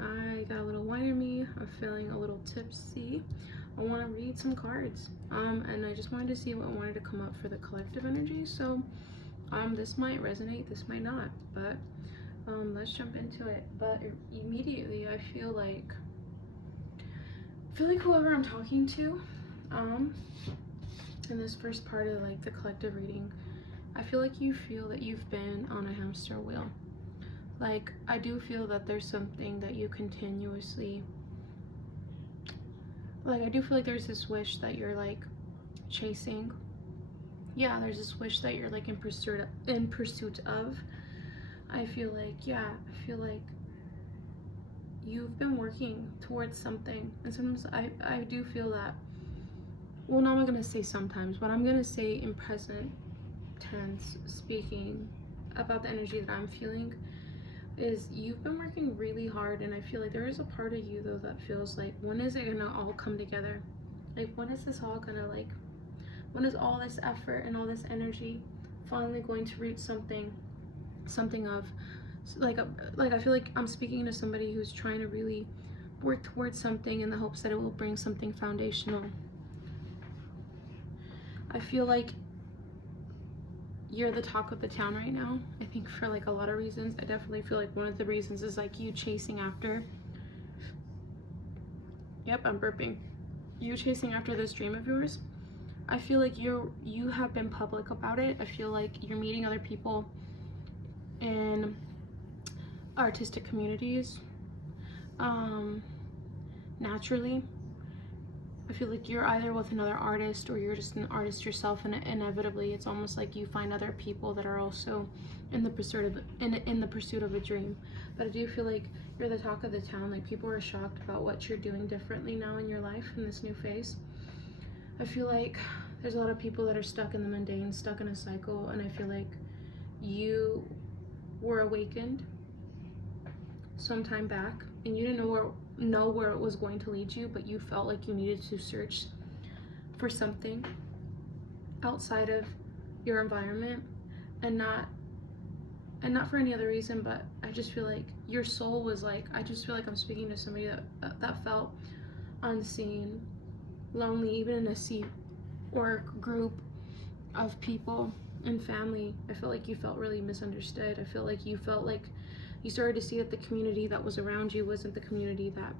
I got a little wine in me. I'm feeling a little tipsy. I want to read some cards. And I just wanted to see what wanted to come up for the collective energy. So, this might resonate, this might not, but let's jump into it. But immediately, I feel like whoever I'm talking to, in this first part of like the collective reading, I feel like you feel that you've been on a hamster wheel. Like, I do feel that there's something that you continuously, like, I do feel like there's this wish that you're like chasing. Yeah, there's this wish that you're like in pursuit of. I feel like, yeah, I feel like you've been working towards something. And sometimes I do feel that, well, no, I'm not gonna say sometimes, but I'm gonna say in present tense, speaking about the energy that I'm feeling, is you've been working really hard. And I feel like there is a part of you though that feels like, when is it gonna all come together? Like, when is this all gonna, like, when is all this effort and all this energy finally going to reach something of like I feel like I'm speaking to somebody who's trying to really work towards something in the hopes that it will bring something foundational. I feel like you're the talk of the town right now. I think for like a lot of reasons. I definitely feel like one of the reasons is like you chasing after, yep, I'm burping, you chasing after this dream of yours. I feel like you have been public about it. I feel like you're meeting other people in artistic communities naturally. I feel like you're either with another artist or you're just an artist yourself, and inevitably it's almost like you find other people that are also in the pursuit of a dream. But I do feel like you're the talk of the town. Like, people are shocked about what you're doing differently now in your life in this new phase. I feel like there's a lot of people that are stuck in the mundane, stuck in a cycle, and I feel like you were awakened sometime back and you didn't know where it was going to lead you, but you felt like you needed to search for something outside of your environment, and not for any other reason, but I just feel like your soul was like, I just feel like I'm speaking to somebody that felt unseen, lonely, even in a sea or group of people and family. I feel like you felt really misunderstood. I feel like you felt like you started to see that the community that was around you wasn't the community that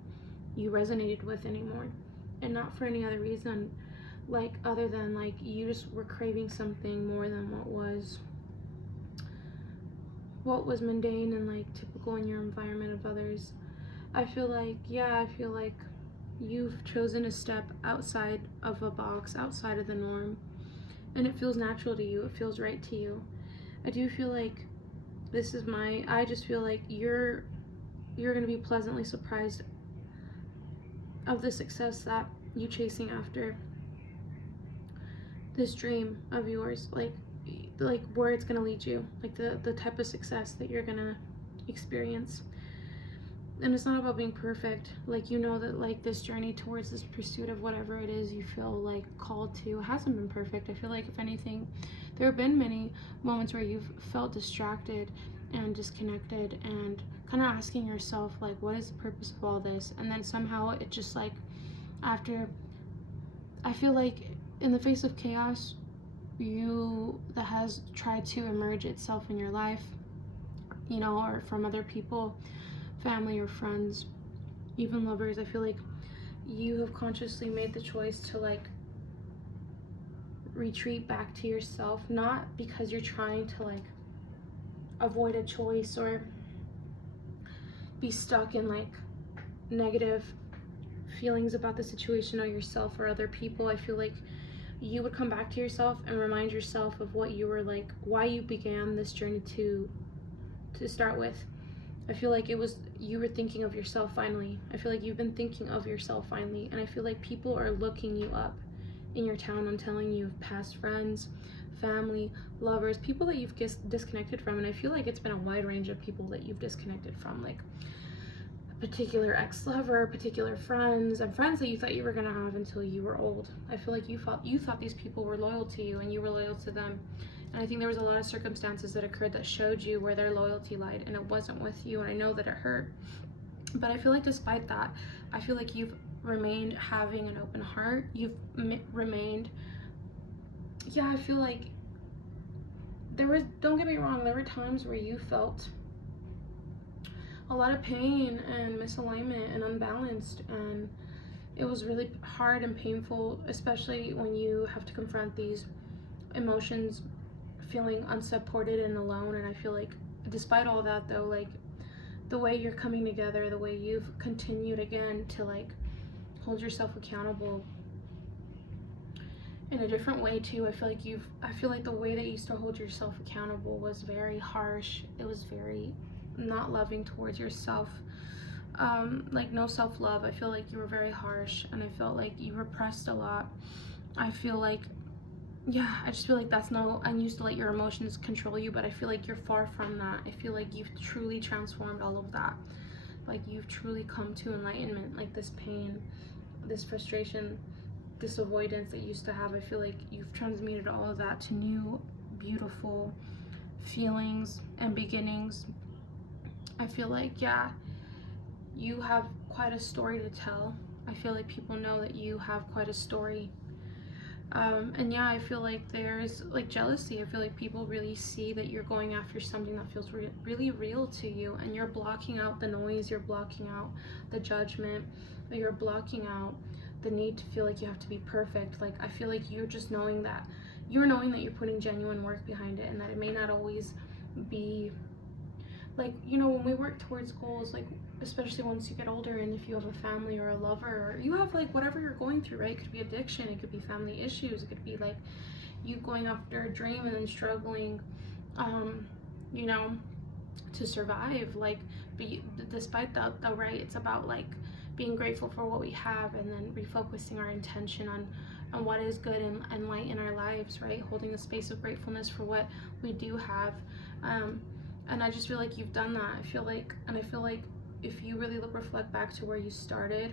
you resonated with anymore, and not for any other reason, like, other than like you just were craving something more than what was mundane and like typical in your environment of others. I feel like, yeah, I feel like you've chosen to step outside of a box, outside of the norm, and it feels natural to you, it feels right to you. I do feel like I just feel like you're gonna be pleasantly surprised of the success that you chasing after this dream of yours, like where it's gonna lead you, like the type of success that you're gonna experience. And it's not about being perfect. Like, you know that like this journey towards this pursuit of whatever it is you feel like called to hasn't been perfect. I feel like, if anything, there have been many moments where you've felt distracted and disconnected and kind of asking yourself, like, what is the purpose of all this? And then somehow it just, like, after, I feel like in the face of chaos that has tried to emerge itself in your life, you know, or from other people, family or friends, even lovers, I feel like you have consciously made the choice to like retreat back to yourself, not because you're trying to like avoid a choice or be stuck in like negative feelings about the situation or yourself or other people. I feel like you would come back to yourself and remind yourself of what you were like, why you began this journey to start with. I feel like you were thinking of yourself finally. I feel like you've been thinking of yourself finally, and I feel like people are looking you up in your town. I'm telling you, past friends, family, lovers, people that you've disconnected from, and I feel like it's been a wide range of people that you've disconnected from, like a particular ex-lover, particular friends, and friends that you thought you were gonna have until you were old. I feel like you thought these people were loyal to you, and you were loyal to them. And I think there was a lot of circumstances that occurred that showed you where their loyalty lied, and it wasn't with you, and I know that it hurt. But I feel like despite that, I feel like you've remained having an open heart. You've remained, yeah, I feel like don't get me wrong, there were times where you felt a lot of pain and misalignment and unbalanced, and it was really hard and painful, especially when you have to confront these emotions, feeling unsupported and alone. And I feel like despite all that though, like the way you're coming together, the way you've continued again to like hold yourself accountable in a different way too. I feel like the way that you used to hold yourself accountable was very harsh. It was very not loving towards yourself. Like no self-love. I feel like you were very harsh, and I felt like you repressed a lot. I feel like, yeah, I just feel like that's no, I used to let your emotions control you, but I feel like you're far from that. I feel like you've truly transformed all of that. Like you've truly come to enlightenment. Like this pain, this frustration, this avoidance that you used to have, I feel like you've transmuted all of that to new, beautiful feelings and beginnings. I feel like, yeah, you have quite a story to tell. I feel like people know that you have quite a story. And yeah, I feel like there's like jealousy. I feel like people really see that you're going after something that feels really real to you, and you're blocking out the noise, you're blocking out the judgment, you're blocking out the need to feel like you have to be perfect. Like I feel like you're just knowing that you're putting genuine work behind it, and that it may not always be like, you know, when we work towards goals, like especially once you get older, and if you have a family or a lover, or you have like whatever you're going through, right? It could be addiction, it could be family issues, it could be like you going after a dream and then struggling, you know, to survive. Like, despite that though, right, it's about like being grateful for what we have, and then refocusing our intention on what is good and light in our lives, right? Holding the space of gratefulness for what we do have. And I just feel like you've done that. I feel like if you really reflect back to where you started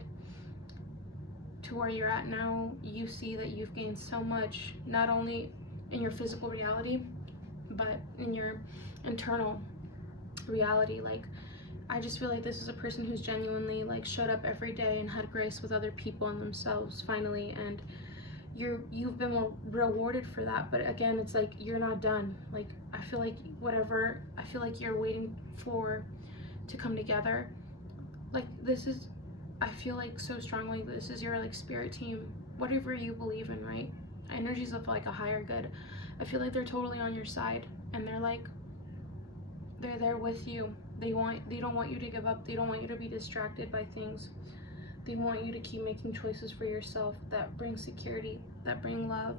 to where you're at now, you see that you've gained so much, not only in your physical reality, but in your internal reality. Like, I just feel like this is a person who's genuinely like showed up every day and had grace with other people and themselves finally, and you've been rewarded for that. But again, it's like you're not done. Like I feel like you're waiting for to come together. Like this is, I feel like so strongly this is your like spirit team, whatever you believe in, right? Energies of like a higher good. I feel like they're totally on your side, and they're there with you. They don't want you to give up. They don't want you to be distracted by things. They want you to keep making choices for yourself that bring security, that bring love,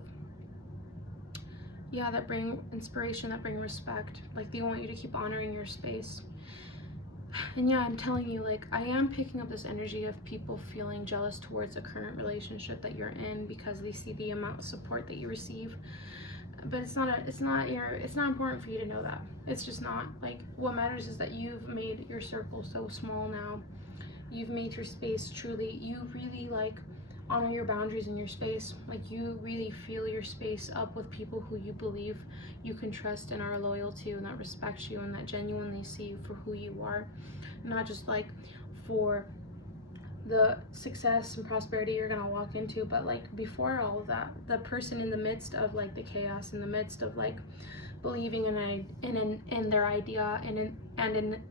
yeah, that bring inspiration, that bring respect. Like they want you to keep honoring your space. And yeah, I'm telling you, like I am picking up this energy of people feeling jealous towards a current relationship that you're in because they see the amount of support that you receive. But it's not important for you to know that. It's just not. Like what matters is that you've made your circle so small now. You've made your space truly, you really like honor your boundaries in your space. Like you really fill your space up with people who you believe you can trust and are loyal to, and that respect you and that genuinely see you for who you are, not just like for the success and prosperity you're gonna walk into, but like before all of that, the person in the midst of like the chaos, in the midst of like believing in their idea and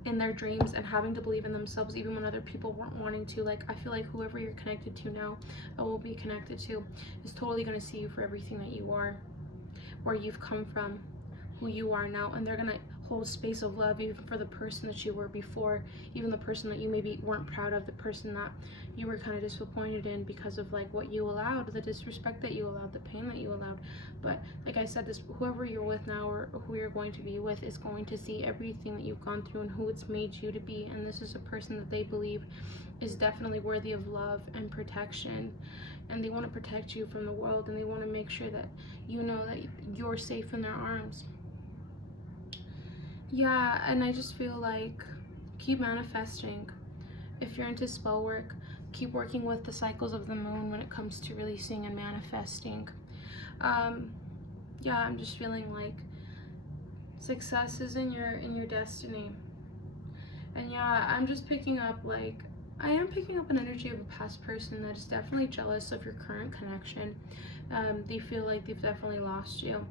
in their dreams, and having to believe in themselves even when other people weren't wanting to. Like I feel like whoever you're connected to now or will be connected to is totally gonna see you for everything that you are, where you've come from, who you are now, and they're gonna hold space of love even for the person that you were before, even the person that you maybe weren't proud of, the person that you were kind of disappointed in because of like what you allowed, the disrespect that you allowed, the pain that you allowed. But like I said, this whoever you're with now or who you're going to be with is going to see everything that you've gone through and who it's made you to be, and this is a person that they believe is definitely worthy of love and protection, and they want to protect you from the world, and they want to make sure that you know that you're safe in their arms. Yeah, and I just feel like keep manifesting. If you're into spell work, keep working with the cycles of the moon when it comes to releasing and manifesting. Yeah, I'm just feeling like success is in your destiny. And yeah, I'm just picking up like, I am picking up an energy of a past person that is definitely jealous of your current connection. They feel like they've definitely lost you.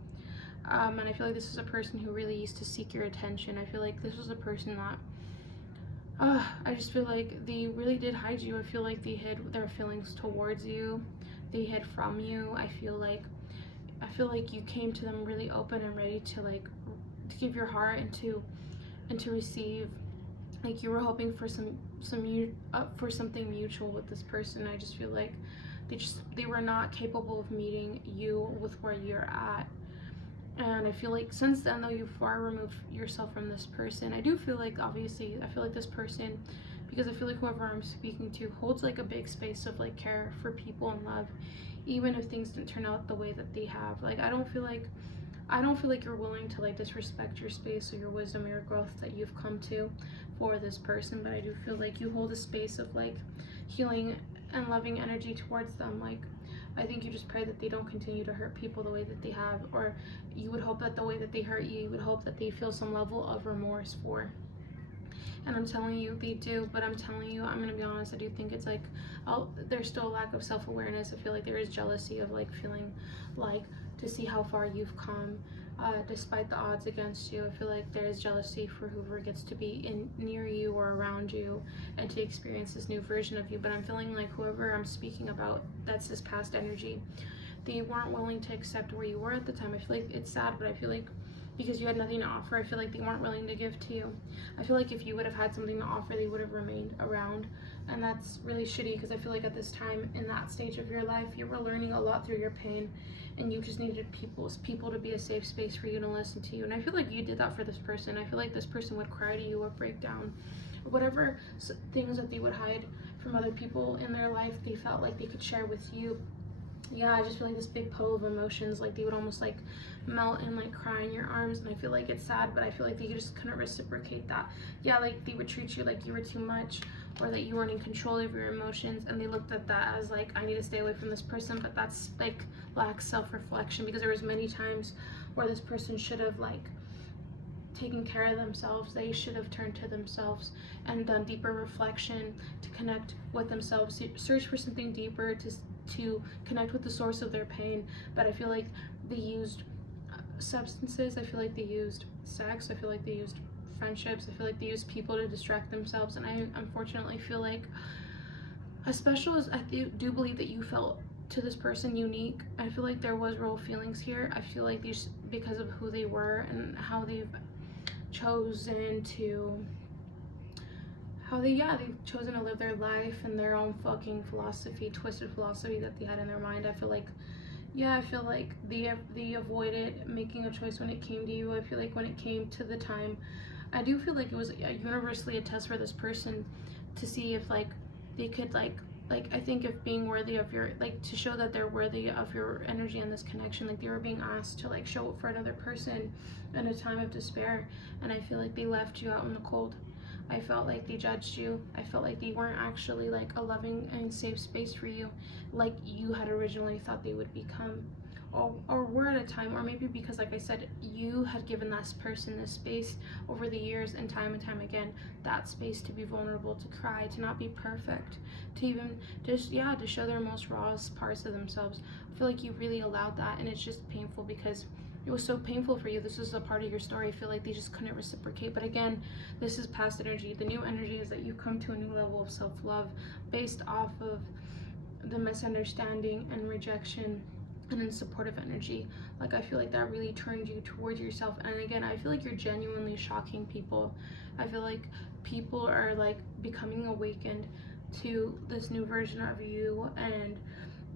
And I feel like this is a person who really used to seek your attention. I feel like this was a person that, I just feel like they really did hide you. I feel like they hid their feelings towards you. They hid from you. I feel like you came to them really open and ready to like to give your heart and to receive. Like you were hoping for for something mutual with this person. I just feel like they were not capable of meeting you with where you're at. And I feel like since then, though you've far removed yourself from this person, I do feel like, obviously, I feel like this person, because I feel like whoever I'm speaking to holds like a big space of like care for people and love, even if things didn't turn out the way that they have. Like I don't feel like you're willing to like disrespect your space or your wisdom or your growth that you've come to for this person, but I do feel like you hold a space of like healing and loving energy towards them. Like I think you just pray that they don't continue to hurt people the way that they have, or you would hope that the way that they hurt you, you would hope that they feel some level of remorse for. And I'm telling you, they do, but I'm telling you, I'm gonna be honest, I do think it's like, there's still a lack of self-awareness. I feel like there is jealousy of like feeling like to see how far you've come, despite the odds against you. I feel like there is jealousy for whoever gets to be near you or around you and to experience this new version of you. But I'm feeling like whoever I'm speaking about, that's this past energy, they weren't willing to accept where you were at the time. I feel like it's sad, but I feel like because you had nothing to offer, I feel like they weren't willing to give to you. I feel like if you would have had something to offer, they would have remained around. And that's really shitty, because I feel like at this time in that stage of your life, you were learning a lot through your pain, and you just needed people to be a safe space for you to listen to you. And I feel like you did that for this person. I feel like this person would cry to you or break down. Whatever things that they would hide from other people in their life, they felt like they could share with you. Yeah, I just feel like this big puddle of emotions, like they would almost like melt and like cry in your arms. And I feel like it's sad, but I feel like they just couldn't reciprocate that. Yeah, like they would treat you like you were too much, or that you weren't in control of your emotions, and they looked at that as like, I need to stay away from this person. But that's like lack self-reflection, because there was many times where this person should have like taken care of themselves. They should have turned to themselves and done deeper reflection to connect with themselves, search for something deeper, to connect with the source of their pain. But I feel like they used substances, I feel like they used sex, I feel like they used friendships, I feel like they used people to distract themselves. And I unfortunately feel like, as special as I do believe that you felt to this person unique, I feel like there was real feelings here. I feel like these, because of who they were and how they've chosen to they've chosen to live their life and their own fucking philosophy, twisted philosophy that they had in their mind. I feel like they avoided making a choice when it came to you. I feel like when it came to the time, I do feel like it was universally a test for this person to see if like they could like I think if being worthy of your, like, to show that they're worthy of your energy and this connection, like they were being asked to like show up for another person in a time of despair. And I feel like they left you out in the cold. I felt like they judged you. I felt like they weren't actually like a loving and safe space for you like you had originally thought they would become, or were at a time. Or maybe because, like I said, you had given this person this space over the years and time again, that space to be vulnerable, to cry, to not be perfect, to even just to show their most rawest parts of themselves. I feel like you really allowed that, and it's just painful because it was so painful for you. This was a part of your story. I feel like they just couldn't reciprocate. But again, this is past energy. The new energy is that you've come to a new level of self-love based off of the misunderstanding and rejection and in supportive energy. Like I feel like that really turned you towards yourself. And again, I feel like you're genuinely shocking people. I feel like people are like becoming awakened to this new version of you, and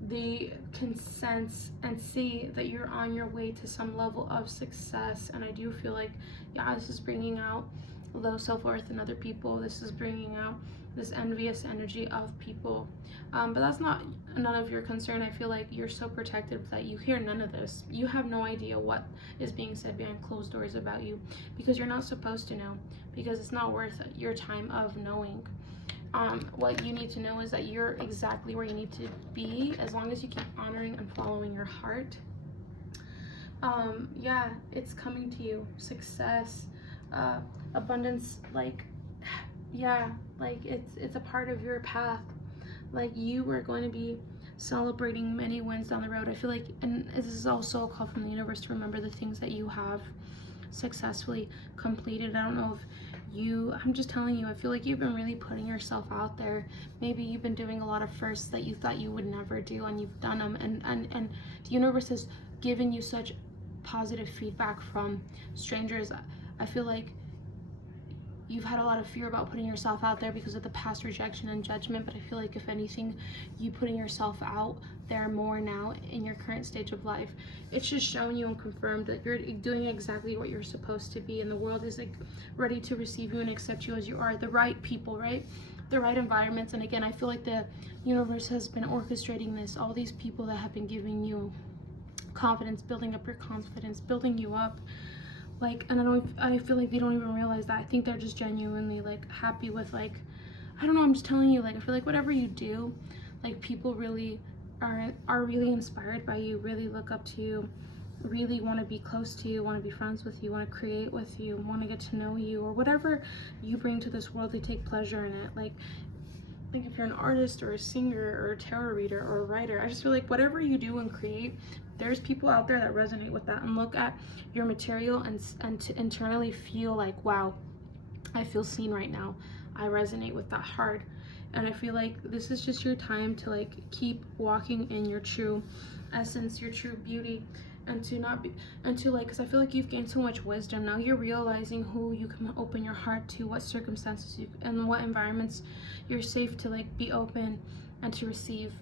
they can sense and see that you're on your way to some level of success. And I do feel like, this is bringing out low self-worth in other people. This is bringing out this envious energy of people. But that's none of your concern. I feel like you're so protected that you hear none of this. You have no idea what is being said behind closed doors about you, because you're not supposed to know, because it's not worth your time of knowing. What you need to know is that you're exactly where you need to be, as long as you keep honoring and following your heart. It's coming to you. Success, abundance, like yeah, like it's a part of your path. Like you are going to be celebrating many wins down the road. I feel like, and this is also a call from the universe to remember the things that you have successfully completed. I don't know if I'm just telling you, I feel like you've been really putting yourself out there. Maybe you've been doing a lot of firsts that you thought you would never do, and you've done them, and the universe has given you such positive feedback from strangers. I feel like you've had a lot of fear about putting yourself out there because of the past rejection and judgment, but I feel like if anything, you putting yourself out there more now in your current stage of life, it's just shown you and confirmed that you're doing exactly what you're supposed to be, and the world is like ready to receive you and accept you as you are. The right people, right? The right environments. And again, I feel like the universe has been orchestrating this, all these people that have been giving you confidence, building up your confidence, building you up. Like, and I feel like they don't even realize that. I think they're just genuinely like happy with, like, I don't know, I'm just telling you, like, I feel like whatever you do, like, people really are really inspired by you, really look up to you, really want to be close to you, want to be friends with you, want to create with you, want to get to know you, or whatever you bring to this world, they take pleasure in it. Like, if you're an artist or a singer or a tarot reader or a writer, I just feel like whatever you do and create, there's people out there that resonate with that and look at your material and to internally feel like, wow, I feel seen right now. I resonate with that hard. And I feel like this is just your time to like keep walking in your true essence, your true beauty, and to not be, and to like, because I feel like you've gained so much wisdom. Now you're realizing who you can open your heart to, what circumstances you, and what environments you're safe to like be open and to receive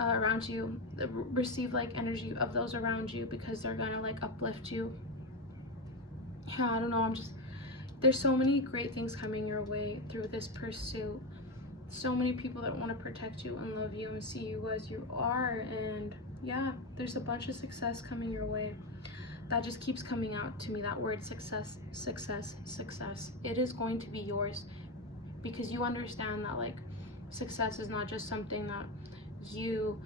around you, receive like energy of those around you, because they're gonna like uplift you. Yeah, I don't know, there's so many great things coming your way through this pursuit. So many people that want to protect you and love you and see you as you are. And yeah, there's a bunch of success coming your way. That just keeps coming out to me, that word success, success, success. It is going to be yours, because you understand that like success is not just something that you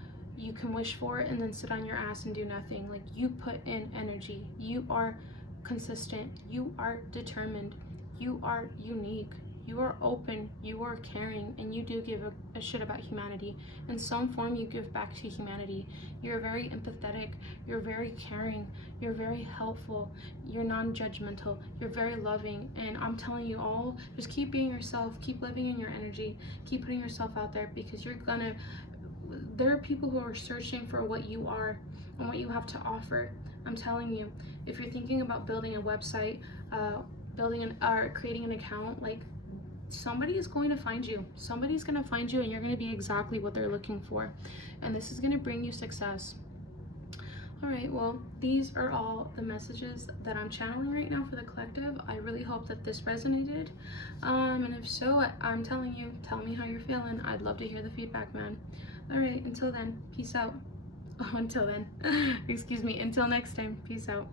can wish for and then sit on your ass and do nothing. Like, you put in energy, you are consistent, you are determined, you are unique, you are open, you are caring, and you do give a shit about humanity. In some form, you give back to humanity. You're very empathetic, you're very caring, you're very helpful, you're non-judgmental, you're very loving. And I'm telling you all, just keep being yourself, keep living in your energy, keep putting yourself out there, because there are people who are searching for what you are and what you have to offer. I'm telling you, if you're thinking about building a website, creating an account, like, somebody is going to find you. Somebody's going to find you, and you're going to be exactly what they're looking for. And this is going to bring you success. All right, well, these are all the messages that I'm channeling right now for the collective. I really hope that this resonated. And if so, I'm telling you, tell me how you're feeling. I'd love to hear the feedback, man. All right, until then, peace out. Oh, until then, excuse me, until next time, peace out.